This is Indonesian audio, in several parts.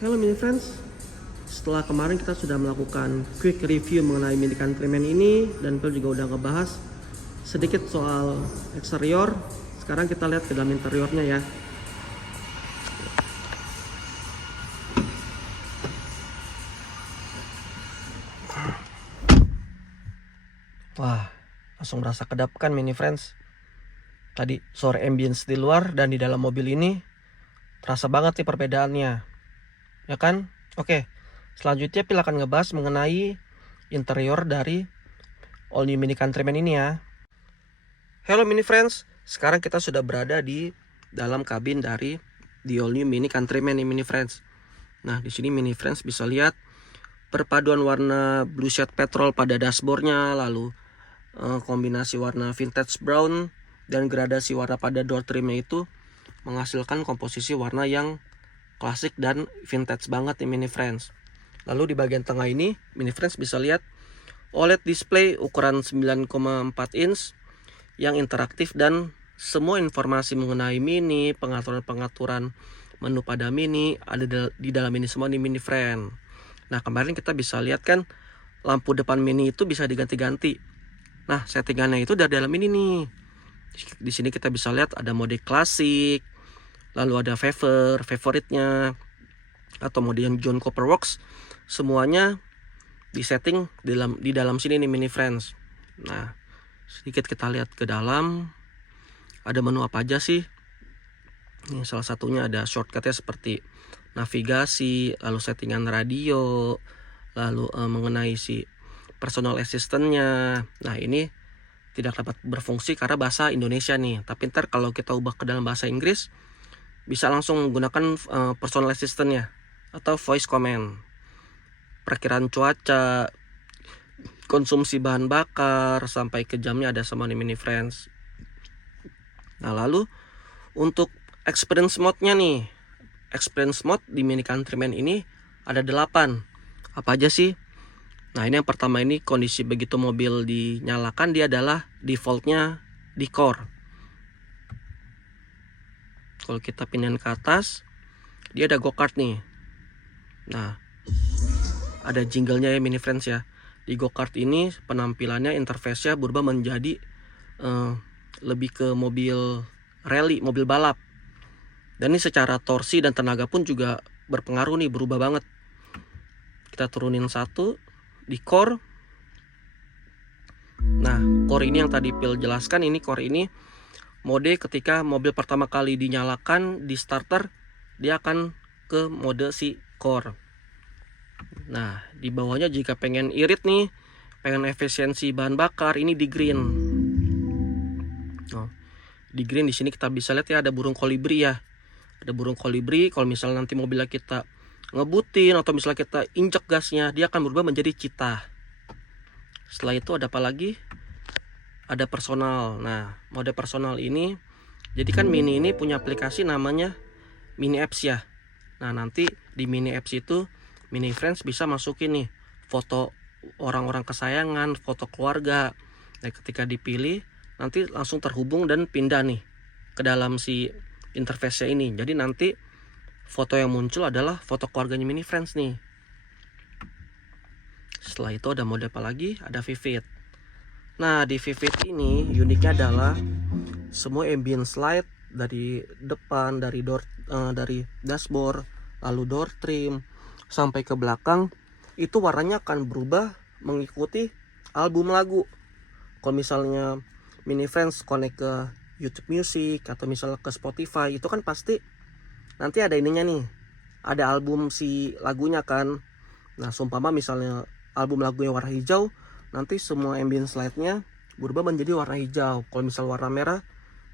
Hello mini friends, setelah kemarin kita sudah melakukan quick review mengenai mini Countryman ini dan Phil juga udah ngebahas sedikit soal eksterior. Sekarang kita lihat ke dalam interiornya ya. Wah, langsung merasa kedap kan mini friends. Tadi suara ambience di luar dan di dalam mobil ini terasa banget nih perbedaannya, ya kan? Oke, selanjutnya Phil akan ngebahas mengenai interior dari all new mini Countryman ini ya. Hello mini friends, sekarang kita sudah berada di dalam kabin dari the all new mini Countryman nih mini friends. Nah, di sini mini friends bisa lihat perpaduan warna blue shade petrol pada dashboardnya, lalu kombinasi warna vintage brown dan gradasi warna pada door trimnya itu menghasilkan komposisi warna yang klasik dan vintage banget nih mini friends. Lalu di bagian tengah ini mini friends bisa lihat OLED display ukuran 9,4 inch yang interaktif dan semua informasi mengenai mini, pengaturan-pengaturan menu pada mini ada di dalam ini semua nih mini friend. Nah, kemarin kita bisa lihat kan lampu depan mini itu bisa diganti-ganti. Nah, settingannya itu dari dalam ini nih. Di sini kita bisa lihat ada mode klasik, lalu ada favoritnya, atau mode yang John Cooper Works. Semuanya disetting di dalam sini nih mini friends. Nah, sedikit kita lihat ke dalam. Ada menu apa aja sih? Ini salah satunya ada shortcutnya seperti navigasi, lalu settingan radio, lalu mengenai si personal assistant-nya. Nah, ini tidak dapat berfungsi karena bahasa Indonesia nih. Tapi ntar kalau kita ubah ke dalam bahasa Inggris, bisa langsung menggunakan personal assistant-nya atau voice command. Perkiraan cuaca, konsumsi bahan bakar, sampai ke jamnya ada sama nih mini friends. Nah, lalu untuk experience mode-nya nih. Experience mode di mini Countryman ini ada 8. Apa aja sih? Nah, ini yang pertama ini kondisi begitu mobil dinyalakan dia adalah defaultnya di core. Kalau kita pindahin ke atas, dia ada go-kart nih. Nah, ada jinglenya ya mini friends ya. Di go-kart ini penampilannya, interface-nya berubah menjadi lebih ke mobil rally, mobil balap. Dan ini secara torsi dan tenaga pun juga berpengaruh nih, berubah banget. Kita turunin satu di core. Nah, core ini yang tadi Phil jelaskan, ini core ini mode ketika mobil pertama kali dinyalakan di starter, dia akan ke mode si core. Nah, di bawahnya jika pengen irit nih, pengen efisiensi bahan bakar, ini di green. Oh, di green di sini kita bisa lihat ya ada burung kolibri ya. Ada burung kolibri. Kalau misalnya nanti mobilnya kita ngebutin atau misalnya kita injek gasnya, dia akan berubah menjadi cheetah. Setelah itu ada apa lagi? Ada personal. Nah, mode personal ini, jadi kan mini ini punya aplikasi namanya mini apps ya. Nah, nanti di mini apps itu mini friends bisa masukin nih foto orang-orang kesayangan, foto keluarga. Nah, ketika dipilih nanti langsung terhubung dan pindah nih ke dalam si interface-nya ini. Jadi nanti foto yang muncul adalah foto keluarganya mini friends nih. Setelah itu ada mode apa lagi? Ada vivid. Nah, di vivid ini uniknya adalah semua ambience light dari depan, dari dashboard, lalu door trim sampai ke belakang itu warnanya akan berubah mengikuti album lagu. Kalau misalnya mini friends connect ke YouTube Music atau misalnya ke Spotify, itu kan pasti nanti ada ininya nih, ada album si lagunya kan. Nah, seumpama misalnya album lagunya warna hijau, nanti semua ambience lightnya berubah menjadi warna hijau. Kalau misal warna merah,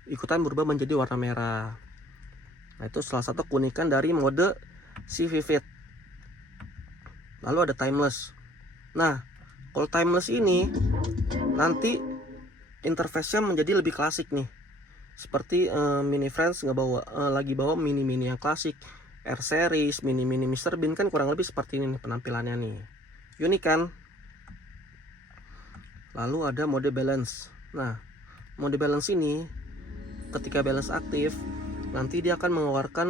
ikutan berubah menjadi warna merah. Nah, itu salah satu keunikan dari mode si vivid. Lalu ada timeless. Nah, kalau timeless ini nanti interface-nya menjadi lebih klasik nih. Seperti mini friends lagi bawa mini-mini yang klasik, R series, mini-mini Mr. Bean kan kurang lebih seperti ini nih penampilannya nih. Unik kan? Lalu ada mode balance. Nah, mode balance ini ketika balance aktif, nanti dia akan mengeluarkan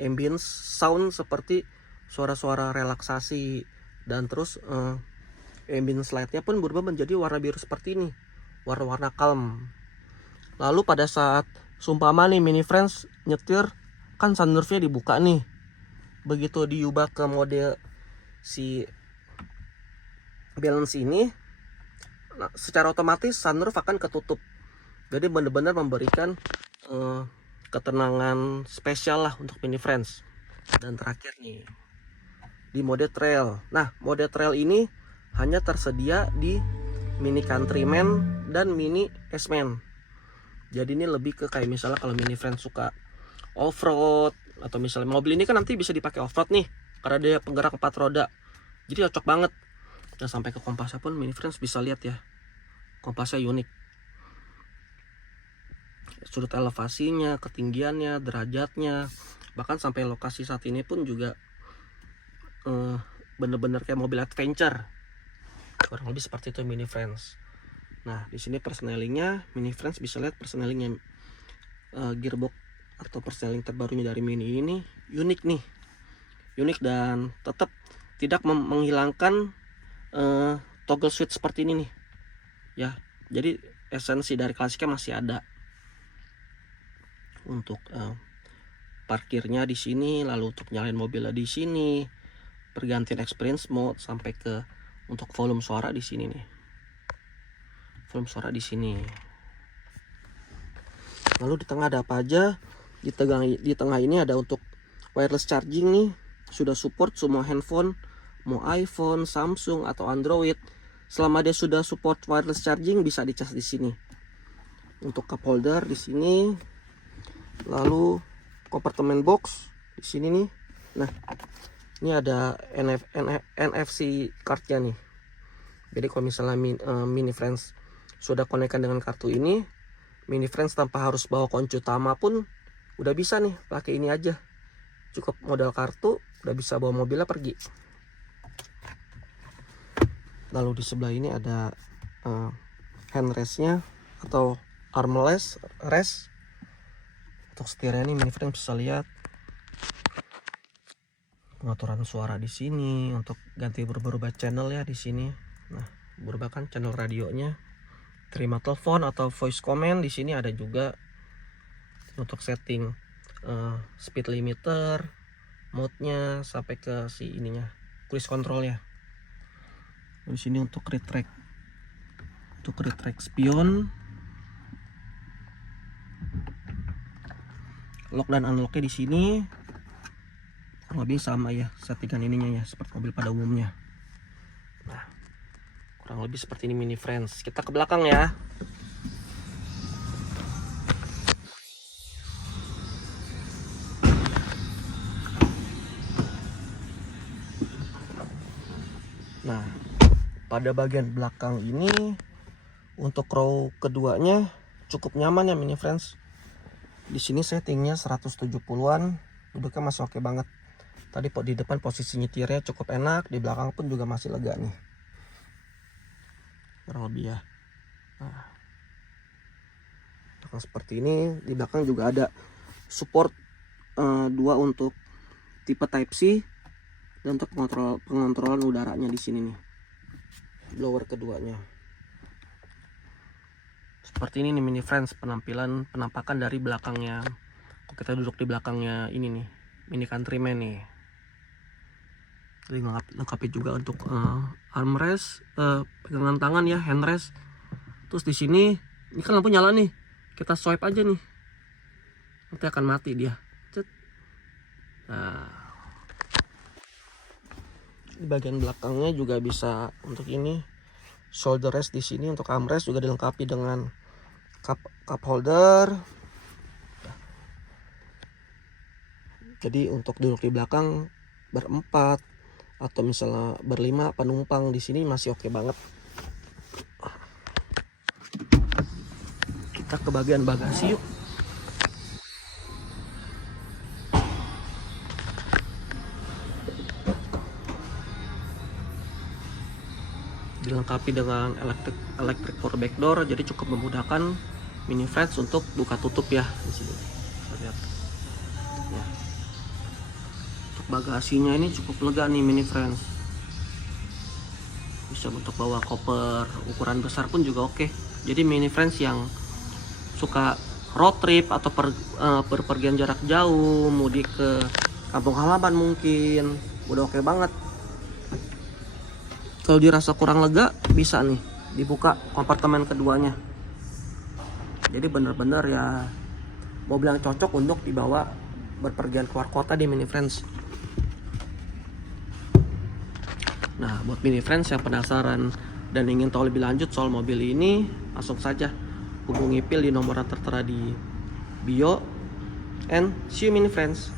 ambience sound seperti suara-suara relaksasi, dan terus ambience light-nya pun berubah menjadi warna biru seperti ini, warna-warna calm. Lalu pada saat sumpama nih mini friends nyetir, kan sunroofnya dibuka nih. Begitu diubah ke mode si balance ini, nah, secara otomatis sunroof akan ketutup. Jadi benar-benar memberikan ketenangan spesial lah untuk mini friends. Dan terakhir nih, di mode trail. Nah, mode trail ini hanya tersedia di Mini Countryman dan Mini S-Man. Jadi ini lebih ke kayak misalnya kalau mini friends suka off-road, atau misalnya mobil ini kan nanti bisa dipakai off-road nih, karena dia penggerak 4 roda. Jadi cocok banget. Dan sampai ke kompasnya pun mini friends bisa lihat ya, kompasnya unik. Sudut elevasinya, ketinggiannya, derajatnya, bahkan sampai lokasi saat ini pun juga bener-bener kayak mobil adventure. Kurang lebih seperti itu mini friends. Nah, di sini persnelingnya, mini friends bisa lihat persnelingnya, gearbox atau persneling terbarunya dari mini ini unik nih, unik dan tetap tidak menghilangkan toggle switch seperti ini nih, ya. Jadi esensi dari klasiknya masih ada. Untuk parkirnya di sini, lalu untuk nyalain mobilnya di sini, pergantian experience mode, sampai ke untuk volume suara di sini nih. Volume suara di sini. Lalu di tengah ada apa aja? Di tengah ini ada untuk wireless charging nih. Sudah support semua handphone, mau iPhone, Samsung atau Android. Selama dia sudah support wireless charging bisa dicas di sini. Untuk cup holder di sini. Lalu compartment box di sini nih. Nah, ini ada NFC cardnya nih. Jadi kalau misalnya mini friends sudah konekkan dengan kartu ini, mini friends tanpa harus bawa kunci utama pun udah bisa nih pakai ini aja. Cukup modal kartu udah bisa bawa mobilnya pergi. Lalu di sebelah ini ada handrestnya atau armrest. Untuk setirnya ini mini friends bisa lihat pengaturan suara di sini, untuk ganti berubah channel ya di sini. Nah, berubah kan channel radionya, terima telepon atau voice command di sini ada juga. Untuk setting speed limiter, mode-nya, sampai ke si ininya, cruise control-nya. Di sini untuk retract spion, lock dan unlock-nya di sini. Kurang lebih sama ya settingan ininya ya, seperti mobil pada umumnya. Nah, kurang lebih seperti ini mini friends. Kita ke belakang ya. Nah, pada bagian belakang ini untuk row keduanya cukup nyaman ya mini friends. Di sini settingnya 170-an, duduknya masih oke banget. Tadi di depan posisi nyetirnya cukup enak, di belakang pun juga masih lega nih. Kurang lebih ya. Nah, seperti ini. Di belakang juga ada support 2 untuk tipe Type C, dan untuk pengontrolan udaranya di sini nih, blower keduanya. Seperti ini nih mini friends penampakan dari belakangnya. Kalau kita duduk di belakangnya ini nih, Mini Countryman nih. Jadi lengkapi juga untuk armrest, pegangan tangan ya, handrest. Terus di sini, ini kan lampu nyala nih, kita swipe aja nih, nanti akan mati dia. Cet. Nah, di bagian belakangnya juga bisa untuk ini, shoulder rest di sini. Untuk armrest juga dilengkapi dengan cup holder. Jadi untuk duduk di belakang berempat atau misalnya berlima penumpang di sini masih oke banget. Kita ke bagian bagasi yuk. Dilengkapi dengan electric power back door, jadi cukup memudahkan mini friends untuk buka tutup ya di sini. Lihat. Ya. Untuk bagasinya ini cukup lega nih mini friends, bisa untuk bawa koper ukuran besar pun juga oke. Jadi mini friends yang suka road trip atau berpergian jarak jauh, mudik ke kampung halaman mungkin, udah oke banget. Kalau dirasa kurang lega, bisa nih dibuka kompartemen keduanya. Jadi bener-bener ya mobil yang cocok untuk dibawa berpergian keluar kota di mini friends. Nah, buat mini friends yang penasaran dan ingin tahu lebih lanjut soal mobil ini, langsung saja hubungi Phil di nomor yang tertera di bio. And see you mini friends.